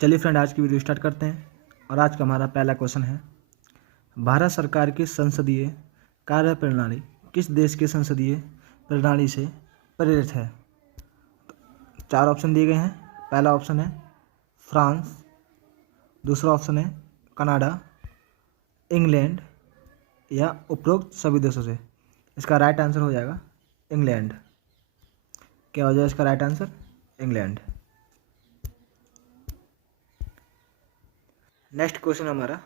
चलिए फ्रेंड, आज की वीडियो स्टार्ट करते हैं। और आज का हमारा पहला क्वेश्चन है, भारत सरकार की संसदीय कार्य प्रणाली किस देश की संसदीय प्रणाली से प्रेरित है? चार ऑप्शन दिए गए हैं। पहला ऑप्शन है फ्रांस, दूसरा ऑप्शन है कनाडा, इंग्लैंड या उपरोक्त सभी देशों से। इसका राइट आंसर हो जाएगा इंग्लैंड। क्या हो जाएगा इसका right answer? England. Next question हमारा,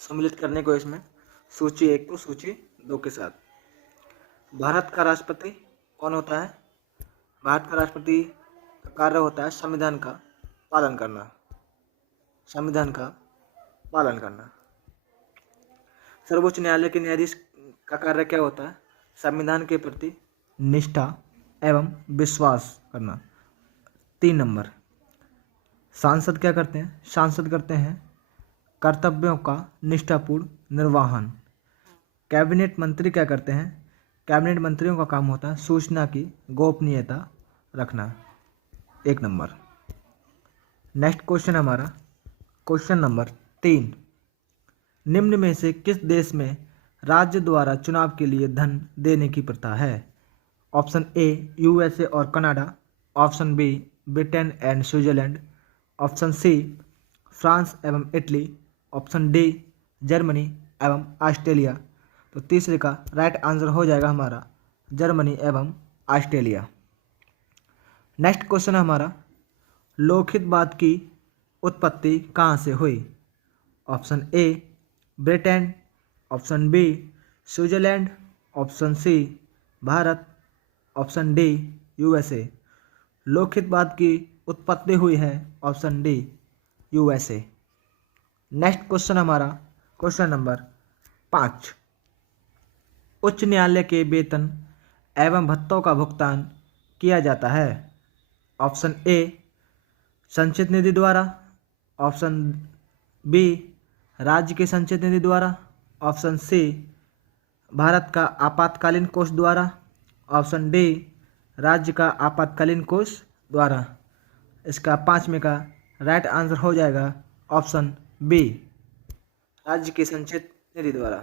सम्मिलित करने को इसमें सूची 1 को सूची 2 के साथ। भारत का राष्ट्रपति कौन होता है? भारत का राष्ट्रपति का कार्य होता है संविधान का पालन करना। संविधान का पालन करना। सर्वोच्च न्यायालय के न्यायाधीश का कार्य क्या होता है? संविधान के प्रति निष्ठा एवं विश्वास करना। 3 नंबर, सांसद क्या करते हैं? सांसद करते हैं कर्तव्यों का निष्ठापूर्ण निर्वहन। कैबिनेट मंत्री क्या करते हैं? कैबिनेट मंत्रियों का काम होता है सूचना की गोपनीयता रखना। 1 नंबर। नेक्स्ट क्वेश्चन हमारा, क्वेश्चन नंबर 3, निम्न में से किस देश में राज्य द्वारा चुनाव के लिए धन देने की प्रथा है? ऑप्शन ए यूएसए और Canada, option B Britain and Switzerland, option C France एवं इटली, ऑप्शन डी जर्मनी एवं ऑस्ट्रेलिया। तो तीसरे का राइट आंसर हो जाएगा हमारा जर्मनी एवं ऑस्ट्रेलिया। नेक्स्ट क्वेश्चन हमारा, लोकहितवाद की उत्पत्ति कहाँ से हुई? Option A Britain, option B Switzerland, option C Bharat, option D USA. लोकहितवाद की उत्पत्ति हुई है option D USA. Next question हमारा, क्वेश्चन नंबर 5, उच्च न्यायालय के वेतन एवं भत्तों का भुगतान किया जाता है? ऑप्शन ए संचित निधि द्वारा, ऑप्शन बी राज्य के संचित निधि द्वारा, ऑप्शन सी भारत का आपातकालीन कोष द्वारा, ऑप्शन डी राज्य का आपातकालीन कोष द्वारा। इसका 5वें का राइट आंसर हो जाएगा ऑप्शन बी राज्य की संचित निधि द्वारा।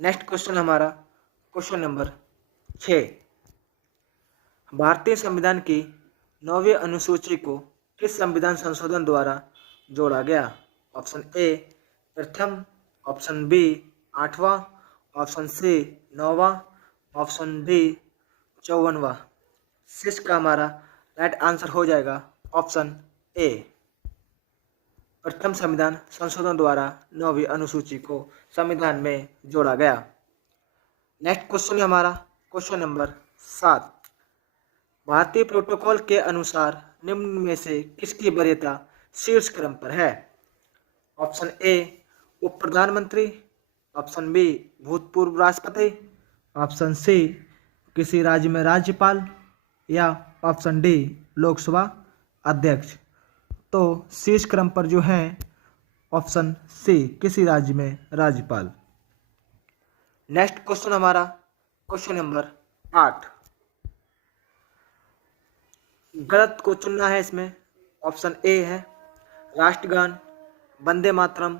नेक्स्ट क्वेश्चन हमारा, क्वेश्चन नंबर 6, भारतीय संविधान की 9वीं अनुसूची को किस संविधान संशोधन द्वारा जोड़ा गया? ऑप्शन ए प्रथम, ऑप्शन बी 8वां, ऑप्शन सी 9वां, ऑप्शन डी 54वां। 6 का हमारा राइट आंसर हो जाएगा ऑप्शन ए, प्रथम संविधान संशोधन द्वारा 9वीं अनुसूची को संविधान में जोड़ा गया। नेक्स्ट क्वेश्चन हमारा, क्वेश्चन नंबर 7, भारतीय प्रोटोकॉल के अनुसार निम्न में से किसकी वरीयता शीर्ष क्रम पर है? ऑप्शन ए उप प्रधानमंत्री, ऑप्शन बी भूतपूर्व राष्ट्रपति, ऑप्शन सी किसी राज्य में राज्यपाल, या ऑप्शन डी लोकसभा अध्यक्ष। तो शीर्ष क्रम पर जो है ऑप्शन सी किसी राज्य में राज्यपाल। नेक्स्ट क्वेश्चन हमारा, क्वेश्चन नंबर 8, गलत को चुनना है इसमें। ऑप्शन ए है राष्ट्रगान वंदे मातरम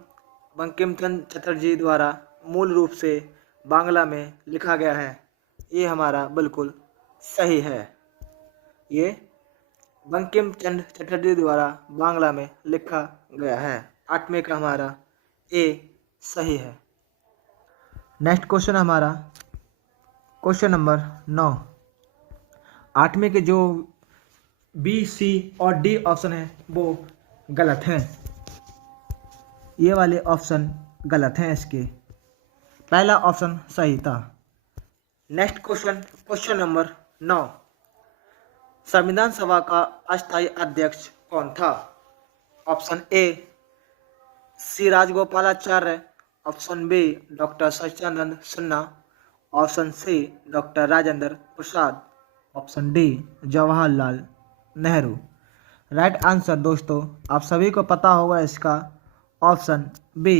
बंकिम चंद्र चटर्जी द्वारा मूल रूप से बांग्ला में लिखा गया है। ये हमारा बिल्कुल सही है। ये बंकिम चंद्र चटर्जी द्वारा बांग्ला में लिखा गया है। 8वें का हमारा ए सही है। नेक्स्ट क्वेश्चन हमारा, क्वेश्चन नंबर 9, 8वें के जो बी, सी और डी ऑप्शन है वो गलत हैं। ये वाले ऑप्शन गलत हैं इसके, पहला ऑप्शन सही था। नेक्स्ट क्वेश्चन, क्वेश्चन नंबर 9, संविधान सभा का अस्थायी अध्यक्ष कौन था? Option A C Rajagopalachari, option B doctor Sachchidananda Sinha, option C doctor Rajendra Prasad, option D Jawaharlal Nehru. Right answer दोस्तों आप सभी को पता होगा इसका option B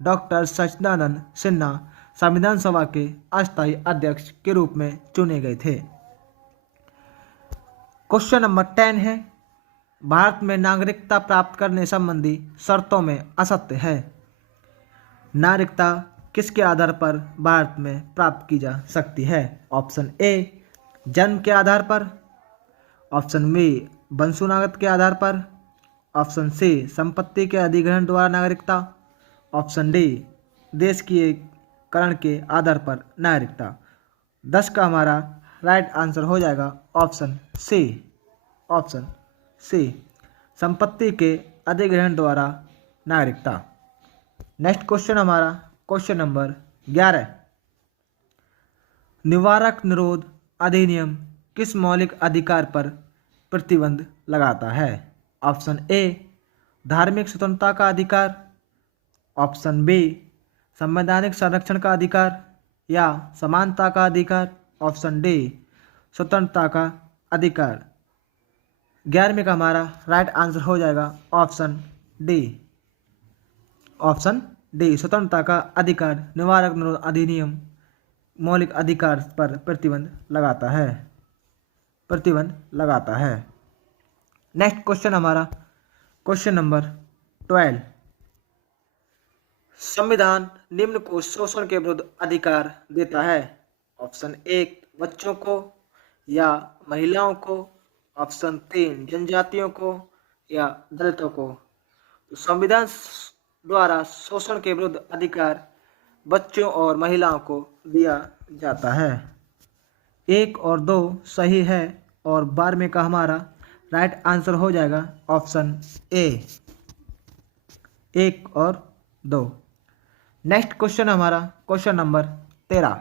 doctor Sachchidananda Sinha संविधान सभा के अस्थायी अध्यक्ष के रूप में चुने गए थे। क्वेश्चन नंबर 10 है, भारत में नागरिकता प्राप्त करने संबंधी शर्तों में असत्य है। नागरिकता किसके आधार पर भारत में प्राप्त की जा सकती है? ऑप्शन ए जन्म के आधार पर, ऑप्शन बी वंशानुगत के आधार पर, ऑप्शन सी संपत्ति के अधिग्रहण द्वारा नागरिकता, ऑप्शन डी देश की करण के आधार पर नागरिकता। 10 का हमारा राइट आंसर हो जाएगा ऑप्शन सी। ऑप्शन सी संपत्ति के अधिग्रहण द्वारा नागरिकता। नेक्स्ट क्वेश्चन हमारा क्वेश्चन नंबर 11। निवारक निरोध अधिनियम किस मौलिक अधिकार पर प्रतिबंध लगाता है? ऑप्शन ए धार्मिक स्वतंत्रता का अधिकार, ऑप्शन बी संवैधानिक संरक्षण का अधिकार या समानता का अधिकार, ऑप्शन डी स्वतंत्रता का अधिकार। 11वें का हमारा राइट आंसर हो जाएगा ऑप्शन डी। ऑप्शन डी स्वतंत्रता का अधिकार निवारक निरोध अधिनियम मौलिक अधिकार पर प्रतिबंध लगाता है। प्रतिबंध लगाता है। नेक्स्ट क्वेश्चन हमारा क्वेश्चन नंबर 12। संविधान निम्न को शोषण के विरुद्ध अधिकार देता है? ऑप्शन 1 बच्चों को या महिलाओं को, ऑप्शन 3 जनजातियों को या दलितों को। तो संविधान द्वारा शोषण के विरुद्ध अधिकार बच्चों और महिलाओं को दिया जाता है। 1 और 2 सही है और 12वें का हमारा राइट आंसर हो जाएगा ऑप्शन ए 1 और 2। नेक्स्ट क्वेश्चन हमारा क्वेश्चन नंबर 13।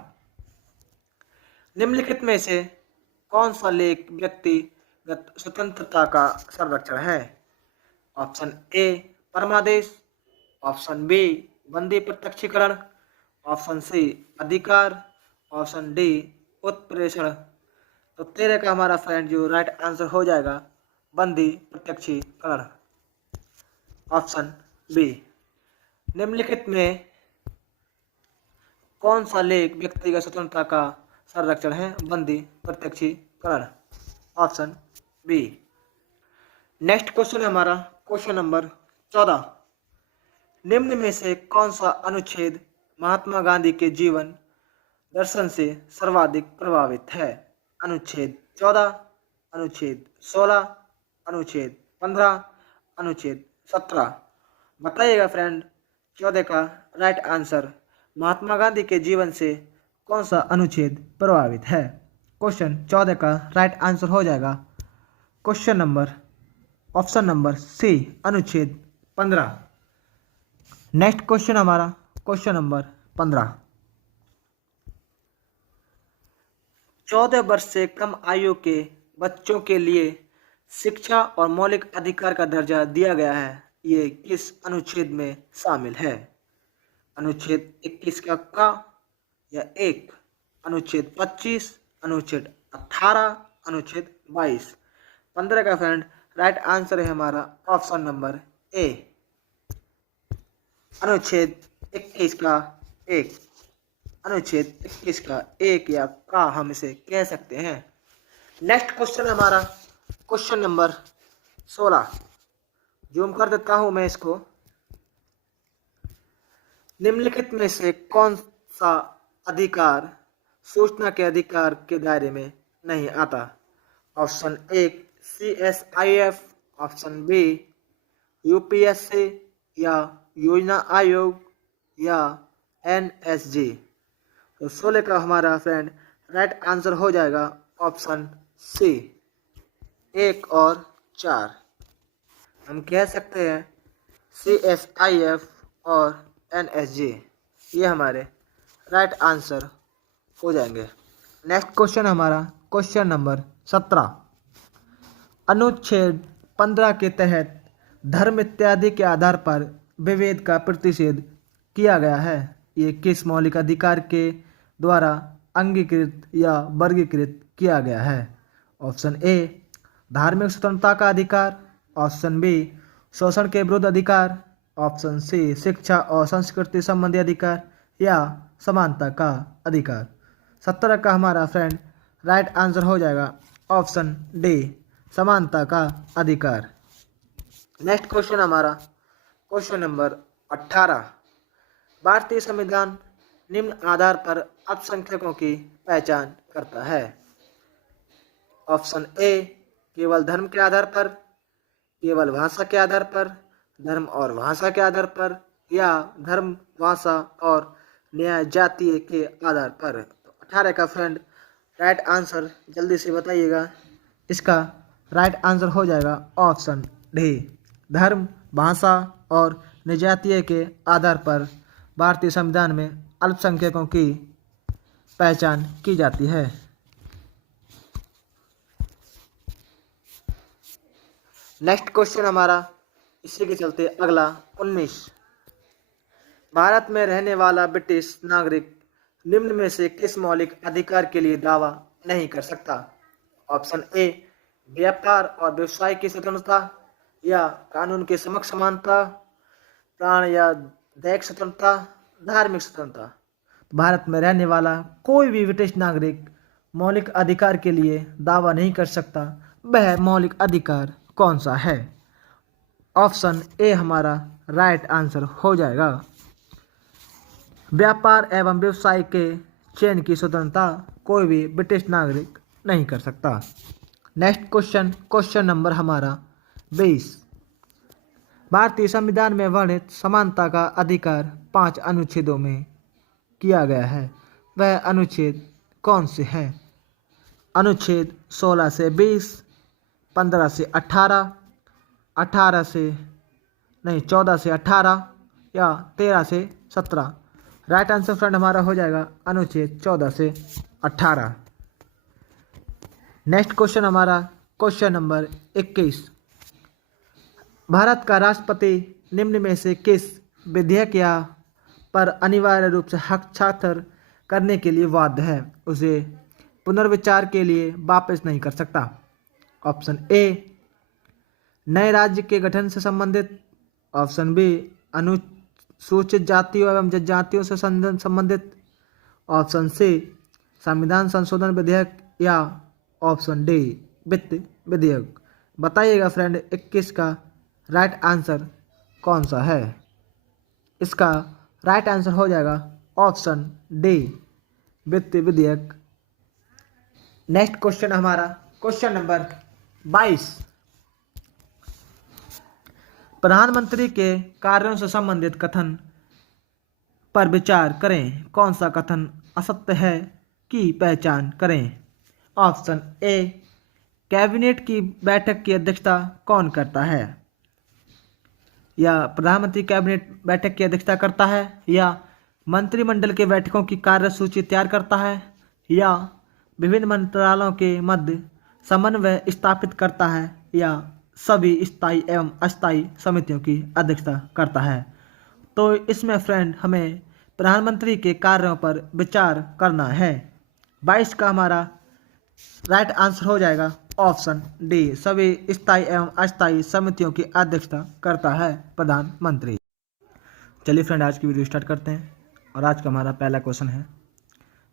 निम्नलिखित में से कौन सा लेख व्यक्तिगत स्वतंत्रता का संरक्षण है? ऑप्शन ए परमादेश, ऑप्शन बी बंदी प्रत्यक्षीकरण, ऑप्शन सी अधिकार, ऑप्शन डी उत्प्रेषण। तो 13 का हमारा फ्रेंड जो राइट आंसर हो जाएगा बंदी प्रत्यक्षीकरण, ऑप्शन बी। निम्नलिखित में कौन सा लेख व्यक्तिगत स्वतंत्रता का संरक्षण है? बंदी प्रत्यक्षीकरण, ऑप्शन बी। नेक्स्ट क्वेश्चन हमारा क्वेश्चन नंबर 14। निम्न में से कौन सा अनुच्छेद महात्मा गांधी के जीवन दर्शन से सर्वाधिक प्रभावित है? अनुच्छेद 14, अनुच्छेद 16, अनुच्छेद 15, अनुच्छेद 17। बताइएगा फ्रेंड 14 का राइट आंसर महात्मा गांधी के जीवन से कौन सा अनुच्छेद प्रभावित है? क्वेश्चन 14 का राइट आंसर हो जाएगा question number option number C अनुच्छेद 15। नेक्स्ट क्वेश्चन हमारा क्वेश्चन नंबर 15। 14 वर्ष से कम आयु के बच्चों के लिए शिक्षा और मौलिक अधिकार का दर्जा दिया गया है, ये किस अनुच्छेद में शामिल है? अनुच्छेद 21 का या 1, अनुच्छेद 25, अनुच्छेद 18, अनुच्छेद 22। 15 का फ्रेंड राइट आंसर है हमारा ऑप्शन नंबर ए अनुच्छेद 21 का 1। अनुच्छेद 21 का 1 या का हम इसे कह सकते हैं। नेक्स्ट क्वेश्चन हमारा क्वेश्चन नंबर 16। जूम कर देता हूं मैं इसको। निम्नलिखित में से कौन सा अधिकार सूचना के अधिकार के दायरे में नहीं आता? Option 1 CSIF, option B UPSC या योजना आयोग या NSG। तो 16 का हमारा फ्रेंड राइट आंसर हो जाएगा ऑप्शन सी 1 और 4। हम कह सकते हैं CSIF और NSG ये हमारे राइट आंसर हो जाएंगे। नेक्स्ट क्वेश्चन हमारा क्वेश्चन नंबर 17। अनुच्छेद 15 के तहत धर्म इत्यादि के आधार पर विभेद का प्रतिषेध किया गया है, ये किस मौलिक अधिकार के द्वारा अंगीकृत या वर्गीकृत किया गया है? ऑप्शन ए धार्मिक स्वतंत्रता का अधिकार, ऑप्शन बी शोषण के विरुद्ध अधिकार, ऑप्शन सी शिक्षा और संस्कृति संबंधी अधिकार या समानता का अधिकार। 17 का हमारा फ्रेंड राइट आंसर हो जाएगा ऑप्शन डी समानता का अधिकार। नेक्स्ट क्वेश्चन हमारा क्वेश्चन नंबर 18। भारतीय संविधान निम्न आधार पर अल्पसंख्यकों की पहचान करता है। ऑप्शन ए केवल धर्म के आधार पर, केवल भाषा के आधार पर, धर्म और भाषा के आधार पर, या धर्म भाषा और न्याय जातीय के आधार पर। तो 18 का फ्रेंड राइट आंसर जल्दी से बताइएगा। इसका राइट आंसर हो जाएगा ऑप्शन डी, धर्म भाषा और निजातीय के आधार पर भारतीय संविधान में अल्पसंख्यकों की पहचान की जाती है। नेक्स्ट क्वेश्चन हमारा इसी के चलते अगला 19। भारत में रहने वाला ब्रिटिश नागरिक निम्न में से किस मौलिक अधिकार के लिए दावा नहीं कर सकता। ऑप्शन ए व्यापार और व्यवसाय की स्वतंत्रता, या कानून के समक्ष समानता, प्राण या दैहिक स्वतंत्रता, धार्मिक स्वतंत्रता। भारत में रहने वाला कोई भी ब्रिटिश नागरिक मौलिक अधिकार के लिए दावा नहीं कर सकता। वह मौलिक अधिकार कौन सा है? ऑप्शन ए हमारा राइट आंसर हो जाएगा। व्यापार एवं व्यवसाय के चयन की स्वतंत्रता कोई भी ब्रिटिश नागरिक नहीं कर सकता। नेक्स्ट क्वेश्चन नंबर हमारा 20। भारतीय संविधान में वर्णित समानता का अधिकार 5 अनुच्छेदों में किया गया है। वह अनुच्छेद कौन से हैं? अनुच्छेद 16 से 20, 15 से 18, 14 से 18, या 13 से 17। राइट आंसर फ्रेंड हमारा हो जाएगा अनुच्छेद 14 से 18। नेक्स्ट क्वेश्चन हमारा क्वेश्चन नंबर 21। भारत का राष्ट्रपति निम्न में से किस विधेयक या पर अनिवार्य रूप से हस्ताक्षर करने के लिए बाध्य है? उसे पुनर्विचार के लिए वापस नहीं कर सकता। ऑप्शन ए नए राज्य के गठन से संबंधित, ऑप्शन बी अनुसूचित जातियों एवं जनजातियों से संबंधित, ऑप्शन सी संविधान संशोधन विधेयक, या ऑप्शन डी वित्त विधेयक। बताइएगा फ्रेंड 21 का राइट आंसर कौन सा है? इसका राइट आंसर हो जाएगा ऑप्शन डी वित्त विधेयक। नेक्स्ट क्वेश्चन हमारा क्वेश्चन नंबर 22। प्रधानमंत्री के कार्यों से संबंधित कथन पर विचार करें। कौन सा कथन असत्य है की पहचान करें। ऑप्शन ए कैबिनेट की बैठक की अध्यक्षता कौन करता है, या प्रधानमंत्री कैबिनेट बैठक की अध्यक्षता करता है, या मंत्रिमंडल के बैठकों की कार्यसूची तैयार करता है, या विभिन्न मंत्रालयों के मध्य समन्वय स्थापित करता है, या सभी स्थायी एवं अस्थायी समितियों की अध्यक्षता करता है। तो इसमें फ्रेंड हमें प्रधानमंत्री के कार्यों पर विचार करना है। 22 का हमारा राइट आंसर हो जाएगा ऑप्शन डी, सभी स्थायी एवं अस्थायी समितियों की अध्यक्षता करता है प्रधानमंत्री। चलिए फ्रेंड आज की वीडियो स्टार्ट करते हैं और आज का हमारा पहला क्वेश्चन है,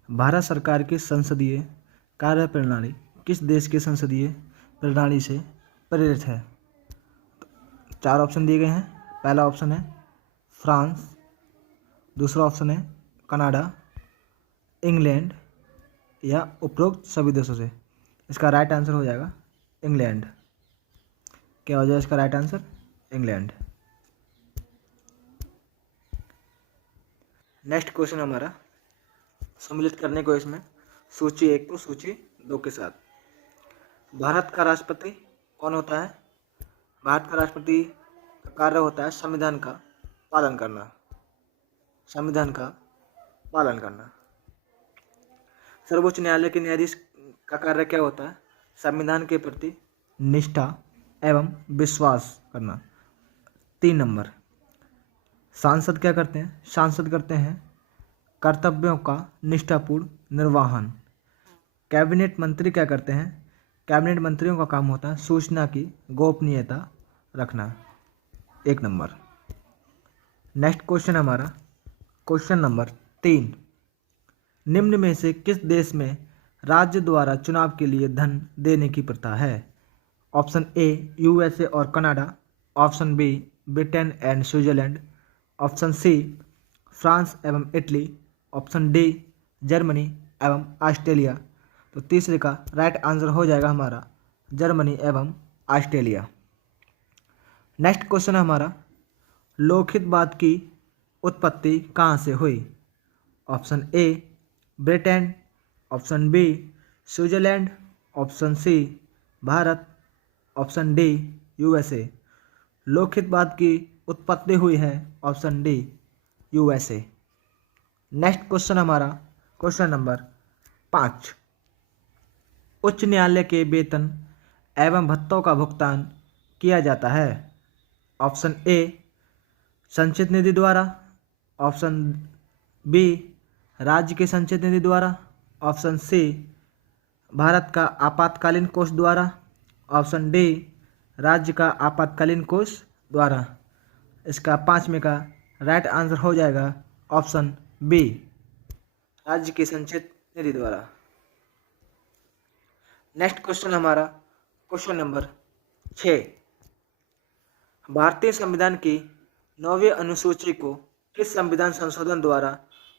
भारत सरकार की संसदीय कार्य प्रणाली किस देश की संसदीय प्रणाली से प्रेरित है। 4 ऑप्शन दिए गए हैं। पहला ऑप्शन है फ्रांस, दूसरा ऑप्शन है कनाडा, इंग्लैंड, या उपरोक्त सभी देशों से। इसका राइट आंसर हो जाएगा इंग्लैंड। क्या हो जाएगा इसका right answer? England. Next question हमारा सम्मिलित करने को इसमें सूची 1 को सूची 2 के साथ। भारत का राष्ट्रपति कौन होता है? भारत का राष्ट्रपति का कार्य होता है संविधान का पालन करना। संविधान का पालन करना। सर्वोच्च न्यायालय के न्यायाधीश का कार्य क्या होता है? संविधान के प्रति निष्ठा एवं विश्वास करना। 3 नंबर, सांसद क्या करते हैं? सांसद करते हैं कर्तव्यों का निष्ठापूर्ण निर्वहन। कैबिनेट मंत्री क्या करते हैं? कैबिनेट मंत्रियों का काम होता है सूचना की गोपनीयता रखना। 1 नंबर। नेक्स्ट क्वेश्चन हमारा क्वेश्चन नंबर 3। निम्न में से किस देश में राज्य द्वारा चुनाव के लिए धन देने की प्रथा है? ऑप्शन ए यूएसए और Canada, option B Britain and Switzerland, option C France एवं इटली, ऑप्शन डी जर्मनी एवं ऑस्ट्रेलिया। तो तीसरे का राइट आंसर हो जाएगा हमारा जर्मनी एवं ऑस्ट्रेलिया। नेक्स्ट क्वेश्चन है हमारा, लोकहितवाद की उत्पत्ति कहाँ से हुई? Option A Britain, option B Switzerland, option C Bharat, option D USA. लोकहितवाद की उत्पत्ति हुई है option D USA. Next question हमारा क्वेश्चन नंबर 5, उच्च न्यायालय के वेतन एवं भत्तों का भुगतान किया जाता है? ऑप्शन ए संचित निधि द्वारा, ऑप्शन बी राज्य के संचित निधि द्वारा, ऑप्शन सी भारत का आपातकालीन कोष द्वारा, ऑप्शन डी राज्य का आपातकालीन कोष द्वारा। इसका 5वें का राइट आंसर हो जाएगा ऑप्शन बी राज्य की संचित निधि द्वारा। नेक्स्ट क्वेश्चन हमारा क्वेश्चन नंबर 6, भारतीय संविधान की 9वीं अनुसूची को किस संविधान संशोधन द्वारा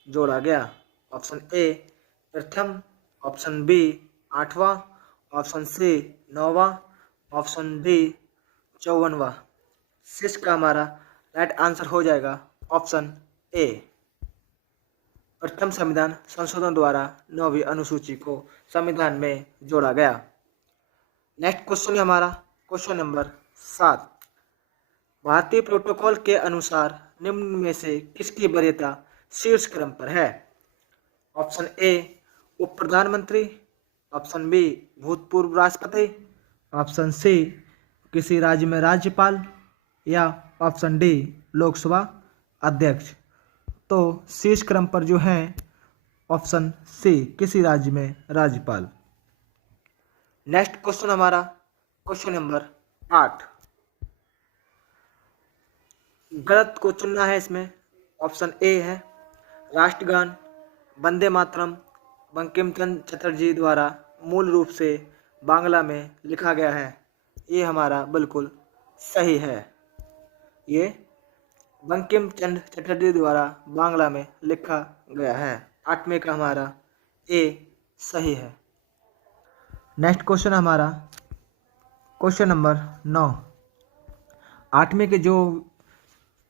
जोड़ा गया? ऑप्शन ए प्रथम, ऑप्शन बी 8वां, ऑप्शन सी 9वां, ऑप्शन डी 54वां। इसका हमारा राइट आंसर हो जाएगा ऑप्शन ए प्रथम संविधान संशोधन द्वारा 9वीं अनुसूची को संविधान में जोड़ा गया। नेक्स्ट क्वेश्चन है हमारा क्वेश्चन नंबर 7, भारतीय प्रोटोकॉल के अनुसार निम्न में से किसकी वरीयता शीर्ष क्रम पर है? ऑप्शन ए उप प्रधानमंत्री, ऑप्शन बी भूतपूर्व राष्ट्रपति, ऑप्शन सी किसी राज्य में राज्यपाल, या ऑप्शन डी लोकसभा अध्यक्ष। तो शीर्ष क्रम पर जो है ऑप्शन सी किसी राज्य में राज्यपाल। नेक्स्ट क्वेश्चन हमारा क्वेश्चन नंबर 8, गलत को चुनना है इसमें। ऑप्शन ए है राष्ट्रगान वंदे मातरम बंकिम चंद्र चटर्जी द्वारा मूल रूप से बांग्ला में लिखा गया है। ये हमारा बिल्कुल सही है, ये बंकिम चंद्र चटर्जी द्वारा बांग्ला में लिखा गया है। 8वें का हमारा ए सही है। नेक्स्ट क्वेश्चन हमारा क्वेश्चन नंबर 9, 8वें के जो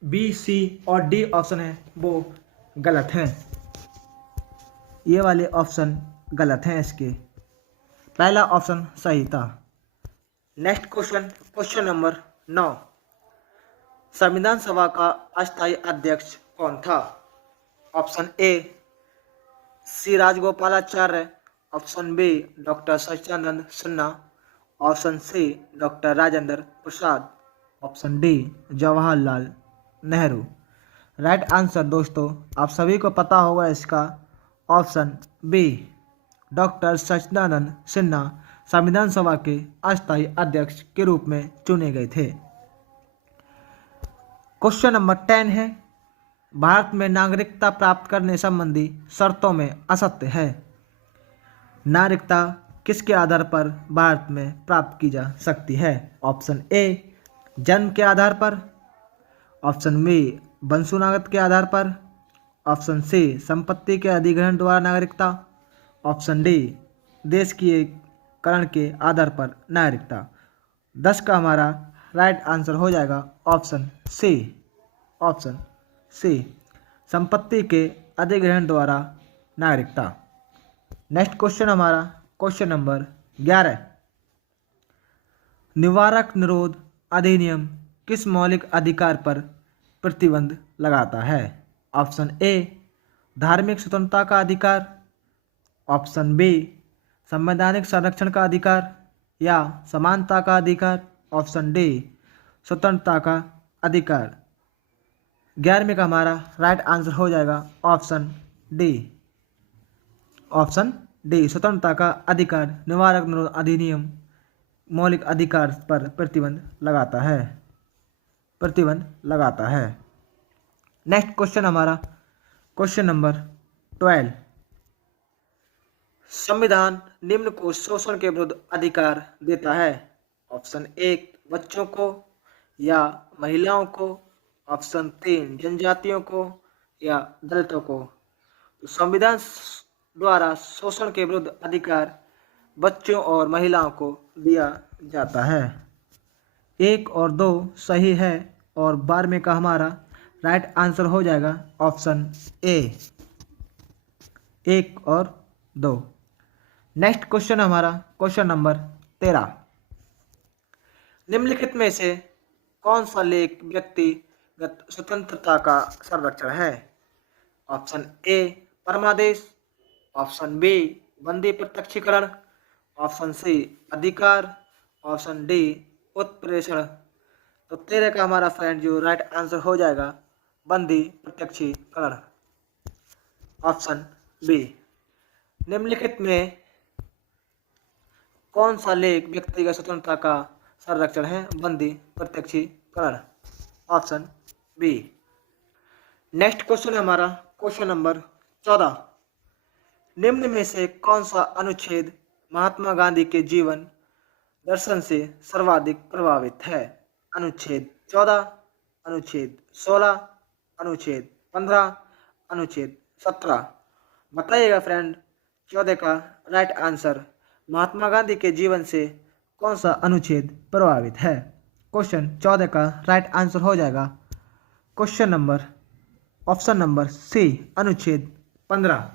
बी सी और डी ऑप्शन है वो गलत हैं। ये वाले ऑप्शन गलत हैं, इसके पहला ऑप्शन सही था। नेक्स्ट क्वेश्चन क्वेश्चन नंबर 9, संविधान सभा का अस्थायी अध्यक्ष कौन था? Option A C Rajagopalachari, option B doctor Sachchidananda Sinha, option C doctor Rajendra Prasad, option D Jawaharlal Nehru. Right answer दोस्तों आप सभी को पता होगा इसका option B doctor Sachchidananda Sinha संविधान सभा के अस्थायी अध्यक्ष के रूप में चुने गए थे। क्वेश्चन नंबर 10 है, भारत में नागरिकता प्राप्त करने संबंधी शर्तों में असत्य है। नागरिकता किसके आधार पर भारत में प्राप्त की जा सकती है? ऑप्शन ए जन्म के आधार पर, ऑप्शन बी वंशुनागत के आधार पर, ऑप्शन सी संपत्ति के अधिग्रहण द्वारा नागरिकता, ऑप्शन डी देश की करण के आधार पर नागरिकता। 10 का हमारा राइट आंसर हो जाएगा ऑप्शन सी, ऑप्शन सी संपत्ति के अधिग्रहण द्वारा नागरिकता। नेक्स्ट क्वेश्चन हमारा क्वेश्चन नंबर 11, निवारक निरोध अधिनियम किस मौलिक अधिकार पर प्रतिबंध लगाता है? ऑप्शन ए धार्मिक स्वतंत्रता का अधिकार, ऑप्शन बी संवैधानिक संरक्षण का अधिकार या समानता का अधिकार, ऑप्शन डी स्वतंत्रता का अधिकार। 11वें का हमारा राइट आंसर हो जाएगा ऑप्शन डी, ऑप्शन डी स्वतंत्रता का अधिकार निवारक निरोध अधिनियम मौलिक अधिकार पर प्रतिबंध लगाता है, प्रतिबंध लगाता है। नेक्स्ट क्वेश्चन हमारा क्वेश्चन नंबर 12, संविधान निम्न को शोषण के विरुद्ध अधिकार देता है। ऑप्शन ए बच्चों को, या महिलाओं को, ऑप्शन 3 जनजातियों को या दलितों को। तो संविधान द्वारा शोषण के विरुद्ध अधिकार बच्चों और महिलाओं को दिया जाता है। 1 और 2 सही है और 12वें का हमारा राइट आंसर हो जाएगा ऑप्शन ए, 1 और 2। नेक्स्ट क्वेश्चन हमारा क्वेश्चन नंबर 13। निम्नलिखित में से कौन सा लेख व्यक्तिगत स्वतंत्रता का संरक्षण है? ऑप्शन ए परमादेश, ऑप्शन बी बंदी प्रत्यक्षीकरण, ऑप्शन सी अधिकार, ऑप्शन डी उत्प्रेषण। तो 13 का हमारा फ्रेंड जो राइट आंसर हो जाएगा बंदी प्रत्यक्षीकरण, ऑप्शन बी। निम्नलिखित में कौन सा लेख व्यक्तिगत स्वतंत्रता का संरक्षण है? बंदी प्रत्यक्षीकरण, ऑप्शन बी। नेक्स्ट क्वेश्चन है हमारा क्वेश्चन नंबर 14। निम्न में से कौन सा अनुच्छेद महात्मा गांधी के जीवन दर्शन से सर्वाधिक प्रभावित है? अनुच्छेद 14, अनुच्छेद 16, अनुच्छेद 15, अनुच्छेद 17। बताइएगा फ्रेंड 14 का राइट आंसर महात्मा गांधी के जीवन से कौन सा अनुच्छेद प्रभावित है? क्वेश्चन 14 का राइट आंसर हो जाएगा question number option number C, अनुच्छेद 15।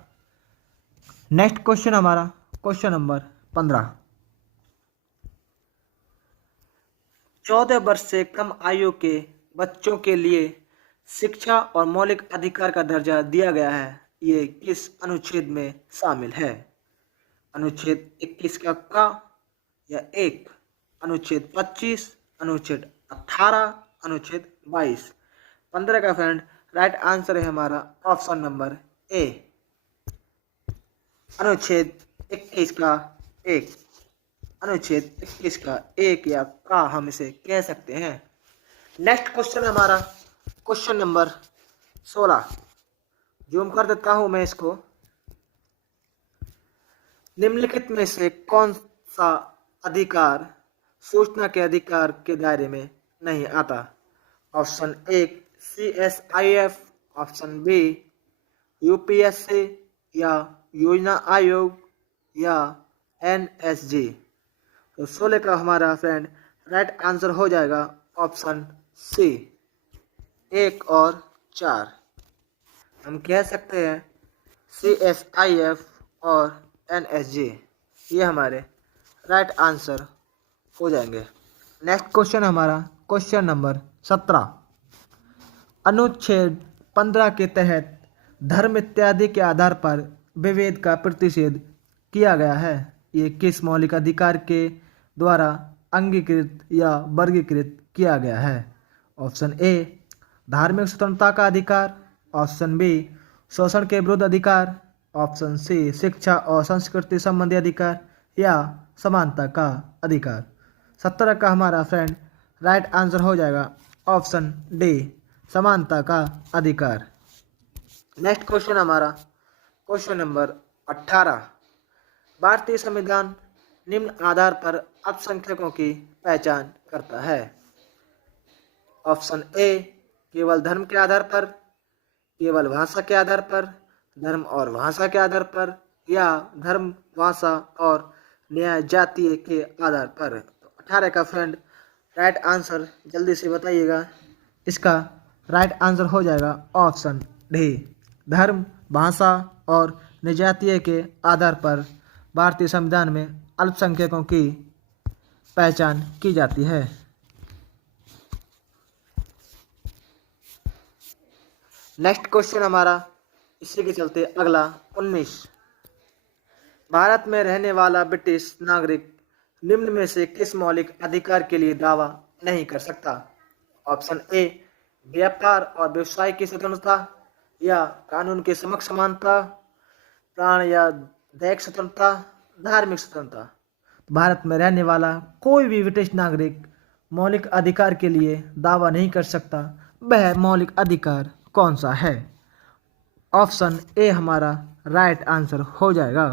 नेक्स्ट क्वेश्चन हमारा क्वेश्चन नंबर 15। 14 वर्ष से कम आयु के बच्चों के लिए शिक्षा और मौलिक अधिकार का दर्जा दिया गया है, ये किस अनुच्छेद में शामिल है? अनुच्छेद 21 का या 1, अनुच्छेद 25, अनुच्छेद 18, अनुच्छेद 22। 15 का फ्रेंड राइट आंसर है हमारा ऑप्शन नंबर ए, अनुच्छेद 21 का 1, अनुच्छेद 21 का 1 या का हम इसे कह सकते हैं। नेक्स्ट क्वेश्चन हमारा क्वेश्चन नंबर 16। जूम कर देता हूं मैं इसको। निम्नलिखित में से कौन सा अधिकार सूचना के अधिकार के दायरे में नहीं आता? Option 1 CSIF, option B UPSC या योजना आयोग या NSG। तो 16 का हमारा फ्रेंड राइट आंसर हो जाएगा ऑप्शन सी, 1 और 4। हम कह सकते हैं CSIF और NSG, ये हमारे राइट आंसर हो जाएंगे। नेक्स्ट क्वेश्चन हमारा क्वेश्चन नंबर 17। अनुच्छेद 15 के तहत धर्म इत्यादि के आधार पर विभेद का प्रतिषेध किया गया है, ये किस मौलिक अधिकार के द्वारा अंगीकृत या वर्गीकृत किया गया है? ऑप्शन ए धार्मिक स्वतंत्रता का अधिकार, ऑप्शन बी शोषण के विरुद्ध अधिकार, ऑप्शन सी शिक्षा और संस्कृति संबंधी अधिकार या समानता का अधिकार। 17 का हमारा फ्रेंड राइट आंसर हो जाएगा ऑप्शन डी, समानता का अधिकार। नेक्स्ट क्वेश्चन हमारा क्वेश्चन नंबर 18। भारतीय संविधान निम्न आधार पर अल्पसंख्यकों की पहचान करता है। ऑप्शन ए केवल धर्म के आधार पर, केवल भाषा के आधार पर, धर्म और भाषा के आधार पर या धर्म भाषा और न्याय जातीय के आधार पर। 18 का फ्रेंड राइट आंसर जल्दी से बताइएगा। इसका राइट आंसर हो जाएगा ऑप्शन डी, धर्म भाषा और निजातीय के आधार पर भारतीय संविधान में अल्पसंख्यकों की पहचान की जाती है। नेक्स्ट क्वेश्चन हमारा इसी के चलते अगला 19। भारत में रहने वाला ब्रिटिश नागरिक निम्न में से किस मौलिक अधिकार के लिए दावा नहीं कर सकता? ऑप्शन ए व्यापार और व्यवसाय की स्वतंत्रता या कानून के समक्ष समानता, प्राण या दैहिक स्वतंत्रता, धार्मिक स्वतंत्रता। भारत में रहने वाला कोई भी ब्रिटिश नागरिक मौलिक अधिकार के लिए दावा नहीं कर सकता। वह मौलिक अधिकार कौन सा है? ऑप्शन ए हमारा राइट आंसर हो जाएगा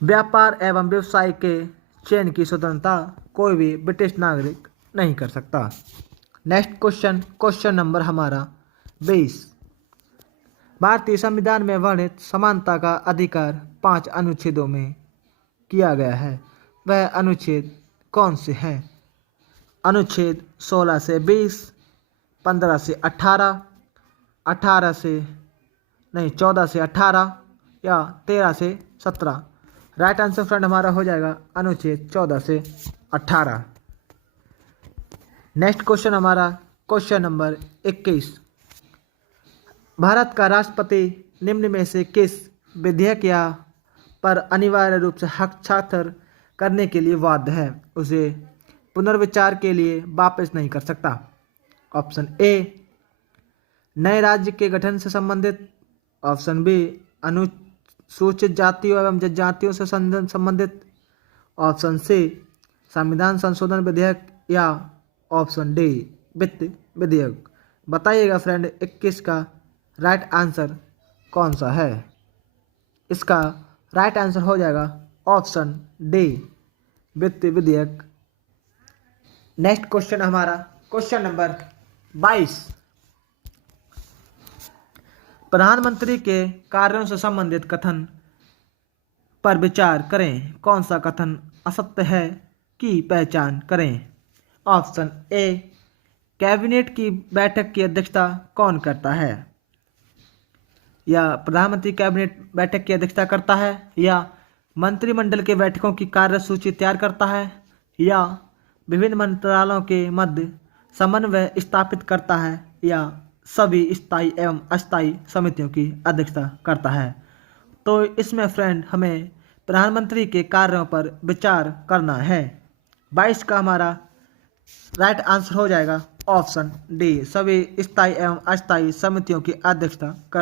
व्यापार एवं व्यवसाय के चयन की स्वतंत्रता कोई भी ब्रिटिश नागरिक नहीं कर सकता। नेक्स्ट क्वेश्चन, क्वेश्चन नंबर हमारा 20। भारतीय संविधान में वर्णित समानता का अधिकार 5 अनुच्छेदों में किया गया है, वह अनुच्छेद कौन से हैं? अनुच्छेद 16 से 20, 15 से 18, 18 से नहीं 14 से 18 या 13 से 17। राइट आंसर फ्रेंड हमारा हो जाएगा अनुच्छेद 14 से 18। नेक्स्ट क्वेश्चन हमारा क्वेश्चन नंबर 21। भारत का राष्ट्रपति निम्न में से किस विधेयक या पर अनिवार्य रूप से हस्ताक्षर करने के लिए बाध्य है, उसे पुनर्विचार के लिए वापस नहीं कर सकता? ऑप्शन ए, नए राज्य के गठन से संबंधित। ऑप्शन बी, अनुसूचित जातियों एवं जनजातियों से संबंधित। ऑप्शन सी, संविधान संशोधन विधेयक या ऑप्शन डी, वित्त विधेयक। बताइएगा फ्रेंड 21 का राइट आंसर कौन सा है? इसका राइट आंसर हो जाएगा ऑप्शन डी, वित्त विधेयक। नेक्स्ट क्वेश्चन हमारा क्वेश्चन नंबर 22। प्रधानमंत्री के कार्यों से संबंधित कथन पर विचार करें, कौन सा कथन असत्य है की पहचान करें? ऑप्शन ए, कैबिनेट की बैठक की अध्यक्षता कौन करता है? या प्रधानमंत्री कैबिनेट बैठक की अध्यक्षता करता है, या मंत्रिमंडल के बैठकों की कार्यसूची तैयार करता है, या विभिन्न मंत्रालयों के मध्य समन्वय स्थापित करता है, या सभी स्थायी एवं अस्थायी समितियों की अध्यक्षता करता है? तो इसमें फ्रेंड हमें प्रधानमंत्री के कार्यों पर विचार करना है। 22 का हमारा राइट आंसर हो जाएगा ऑप्शन डी, सभी स्थायी एवं अस्थायी समितियों की अध्यक्षता कर